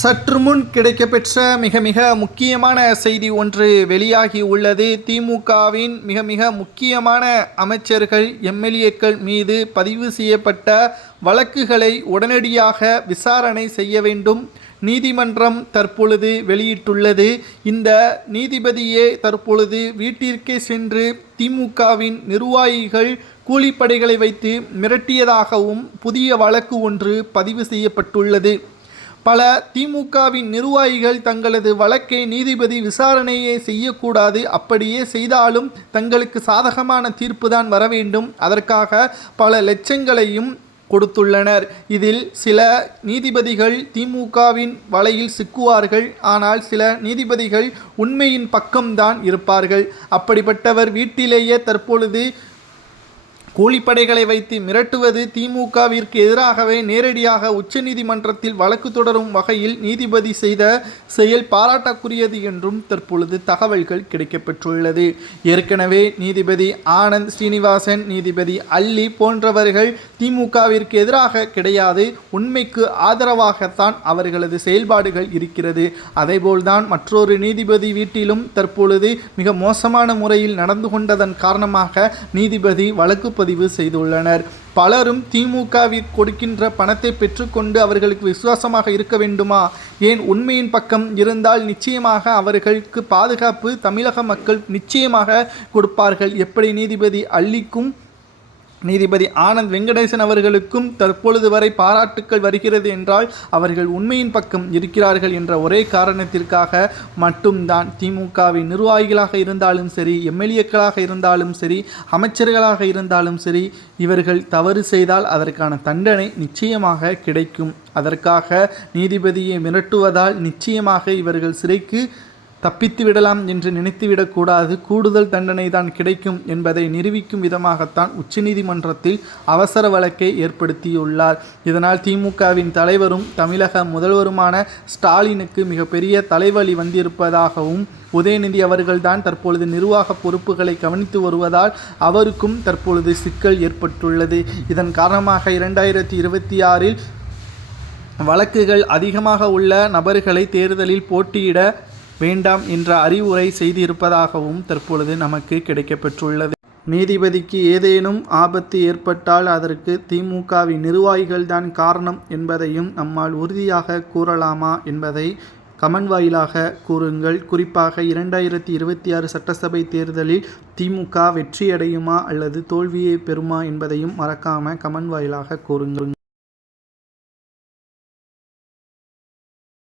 சற்று முன் கிடைக்கப்பெற்ற மிக மிக முக்கியமான செய்தி ஒன்று வெளியாகி உள்ளது. திமுகவின் மிக மிக முக்கியமான அமைச்சர்கள் எம்எல்ஏக்கள் மீது பதிவு செய்யப்பட்ட வழக்குகளை உடனடியாக விசாரணை செய்ய வேண்டும். நீதிமன்றம் தற்பொழுது வெளியிட்டுள்ளது. இந்த நீதிபதியே தற்பொழுது வீட்டிற்கே சென்று திமுகவின் நிர்வாகிகள் கூலிப்படைகளை வைத்து மிரட்டியதாகவும் புதிய வழக்கு ஒன்று பதிவு செய்யப்பட்டுள்ளது. பல திமுகவின் நிர்வாகிகள் தங்களது வழக்கை நீதிபதி விசாரணையே செய்யக்கூடாது, அப்படியே செய்தாலும் தங்களுக்கு சாதகமான தீர்ப்பு தான் வர வேண்டும், அதற்காக பல லட்சங்களையும் கொடுத்துள்ளனர். இதில் சில நீதிபதிகள் திமுகவின் வலையில் சிக்குவார்கள், ஆனால் சில நீதிபதிகள் உண்மையின் பக்கம்தான் இருப்பார்கள். அப்படிப்பட்டவர் வீட்டிலேயே தற்பொழுது கூலிப்படைகளை வைத்து மிரட்டுவது திமுகவிற்கு எதிராகவே நேரடியாக உச்சநீதிமன்றத்தில் வழக்கு தொடரும் வகையில் நீதிபதி செய்த செயல் பாராட்டக்குரியது என்றும் தற்பொழுது தகவல்கள் கிடைக்கப்பெற்றுள்ளது. ஏற்கனவே நீதிபதி ஆனந்த் ஸ்ரீனிவாசன், நீதிபதி அல்லி போன்றவர்கள் திமுகவிற்கு எதிராக கிடையாது, உண்மைக்கு ஆதரவாகத்தான் அவர்களது செயல்பாடுகள் இருக்கிறது. அதேபோல்தான் மற்றொரு நீதிபதி வீட்டிலும் தற்பொழுது மிக மோசமான முறையில் நடந்து கொண்டதன் காரணமாக நீதிபதி வழக்கு பதிவு செய்துள்ளனர். பலரும் திமுகவிற்கு கொடுக்கின்ற பணத்தை பெற்றுக்கொண்டு அவர்களுக்கு விசுவாசமாக இருக்க வேண்டுமா? ஏன் உண்மையின் பக்கம் இருந்தால் நிச்சயமாக அவர்களுக்கு பாதுகாப்பு தமிழக மக்கள் நிச்சயமாக கொடுப்பார்கள். எப்படி நீதிபதி அல்லிக்கும் நீதிபதி ஆனந்த் வெங்கடேசன் அவர்களுக்கும் தற்பொழுது வரை பாராட்டுக்கள் வருகிறது என்றால் அவர்கள் உண்மையின் பக்கம் இருக்கிறார்கள் என்ற ஒரே காரணத்திற்காக மட்டும்தான் திமுகவின் நிர்வாகிகளாக இருந்தாலும் சரி, எம்எல்ஏக்களாக இருந்தாலும் சரி, அமைச்சர்களாக இருந்தாலும் சரி, இவர்கள் தவறு செய்தால் அதற்கான தண்டனை நிச்சயமாக கிடைக்கும். அதற்காக நீதிபதியை மிரட்டுவதால் நிச்சயமாக இவர்கள் சிறைக்கு தப்பித்து விடலாம் என்று நினைத்துவிடக்கூடாது. கூடுதல் தண்டனை தான் கிடைக்கும் என்பதை நிரூபிக்கும் விதமாகத்தான் உச்சநீதிமன்றத்தில் அவசர வழக்கை ஏற்படுத்தியுள்ளார். இதனால் திமுகவின் தலைவரும் தமிழக முதல்வருமான ஸ்டாலினுக்கு மிகப்பெரிய தலைவலி வந்திருப்பதாகவும், உதயநிதி அவர்கள்தான் தற்பொழுது நிர்வாக பொறுப்புகளை கவனித்து வருவதால் அவருக்கும் தற்பொழுது சிக்கல் ஏற்பட்டுள்ளது. இதன் காரணமாக 2026 வழக்குகள் அதிகமாக உள்ள நபர்களை தேர்தலில் போட்டியிட வேண்டாம் என்ற அறிவுரை செய்திருப்பதாகவும் தற்பொழுது நமக்கு கிடைக்கப்பெற்றுள்ளது. நீதிபதிக்கு ஏதேனும் ஆபத்து ஏற்பட்டால் அதற்கு திமுகவின் நிர்வாகிகள் தான் காரணம் என்பதையும் நம்மால் உறுதியாக கூறலாமா என்பதை கமெண்ட் வாயிலாக கூறுங்கள். குறிப்பாக 2026 சட்டசபை தேர்தலில் திமுக வெற்றியடையுமா அல்லது தோல்வியை பெறுமா என்பதையும் மறக்காமல் கமெண்ட் வாயிலாக கூறுங்கள்.